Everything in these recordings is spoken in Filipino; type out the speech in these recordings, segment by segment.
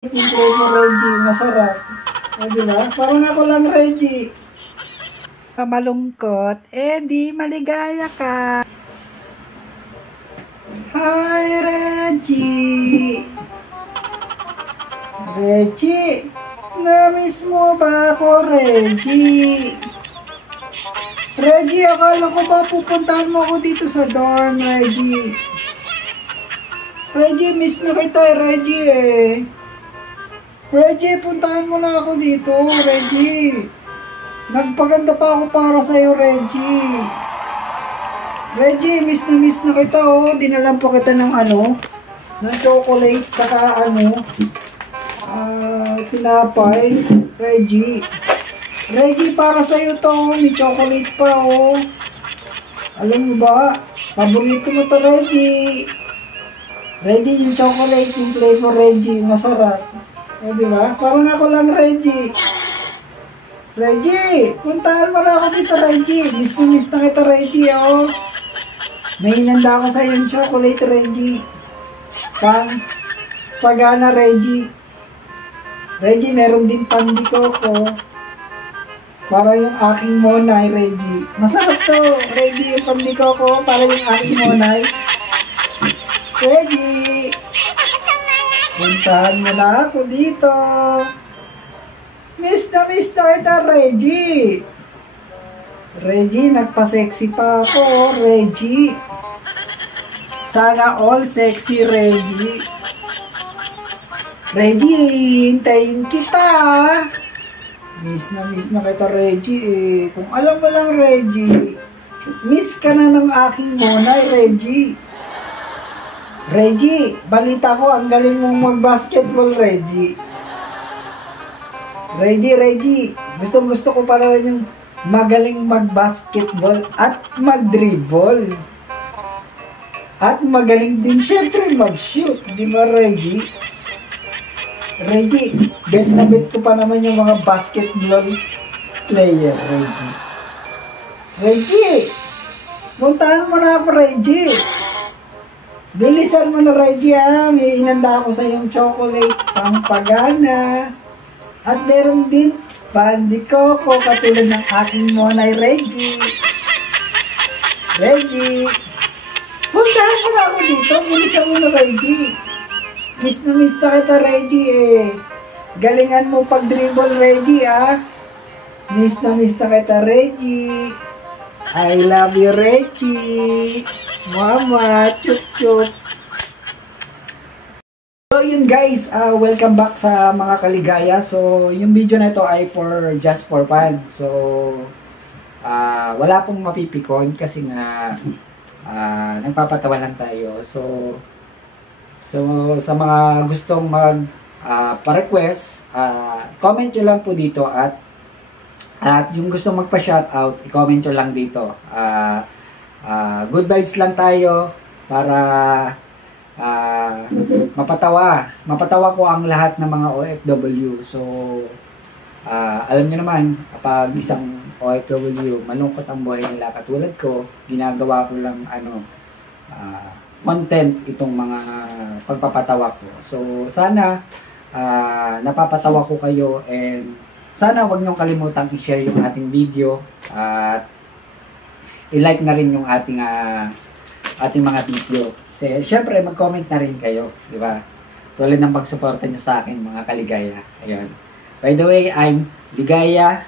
Yung flavor Reggie, masarap. O, diba? Parang ako lang, Reggie. Malungkot, di maligaya ka. Hi, Reggie! Reggie! Na-miss mo ba ako, Reggie? Reggie, akala ko ba pupuntahan mo ako dito sa dorm, Reggie? Reggie, miss na kita, Reggie Reggie, puntahan mo na ako dito, Reggie. Nagpaganda pa ako para sa'yo, Reggie. Reggie, miss na kita, Dinalan pa kita ng ng chocolate, saka tinapay. Reggie. Reggie, para sa'yo to, may chocolate pa, Alam mo ba, paborito mo to, Reggie. Reggie, yung chocolate, yung flavor, Reggie, masarap. Diba? Parang ako lang, Reggie. Reggie, puntahan mo na ako dito, Reggie. Miss na kita, Reggie, May hinanda ako sa yung chocolate, Reggie. Pagana, Reggie. Reggie, meron din pandikoko. Para yung aking monay, Reggie. Masarap to, Reggie, yung pandikoko. Para yung aking monay. Reggie. Puntahan mo na ako dito. Miss na kita, Reggie. Reggie, nagpa-sexy pa ako, Reggie. Sana all sexy, Reggie. Reggie, hintayin kita. Miss na kita, Reggie, Kung alam mo lang, Reggie, miss ka na ng aking monay, Reggie. Reggie, balita ko, ang galing mong mag-basketball, Reggie. Reggie, gusto ko para yung magaling mag-basketball at mag-dribble. At magaling din, syempre, mag-shoot. Di ba, Reggie? Reggie, bet na bet ko pa naman yung mga basketball player, Reggie. Reggie, puntahan mo na ako, Reggie. Bilisan mo na, Reggie, May inanda ako sa yung chocolate pampagana. At meron din pandikoko katulad ng aking monay, Reggie. Reggie, puntahan mo na ako dito. Bilisan mo na, Reggie. Miss na kita, Reggie, Galingan mo pag-dribble, Reggie, Miss na kita, Reggie. I love you, Reggie. Mama, chup. So yun, guys, welcome back sa mga kaligaya. So yung video na ito ay just for fun. So wala pong mapipikon kasi nga nagpapatawa lang tayo. So sa mga gustong pa-request, comment nyo lang po dito at yung gusto magpa-shoutout, i-comment nyo lang dito. Good vibes lang tayo para mapatawa ko ang lahat ng mga OFW. So, alam nyo naman, kapag isang OFW, malungkot ang buhay nila katulad ko, ginagawa ko lang content itong mga pagpapatawa ko. So, sana napapatawa ko kayo and sana wag niyong kalimutang i-share yung ating video at i-like na rin yung ating mga video. Siyempre, mag-comment na rin kayo, di ba? Tulad ng pagsuporta niyo sa akin, mga kaligaya. Ayun. By the way, I'm Ligaya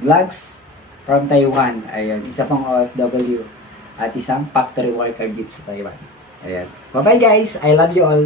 Vlogs from Taiwan. Ayun, isa pang OFW at isang factory worker dito sa Taiwan. Ayan. Bye-bye, guys. I love you all.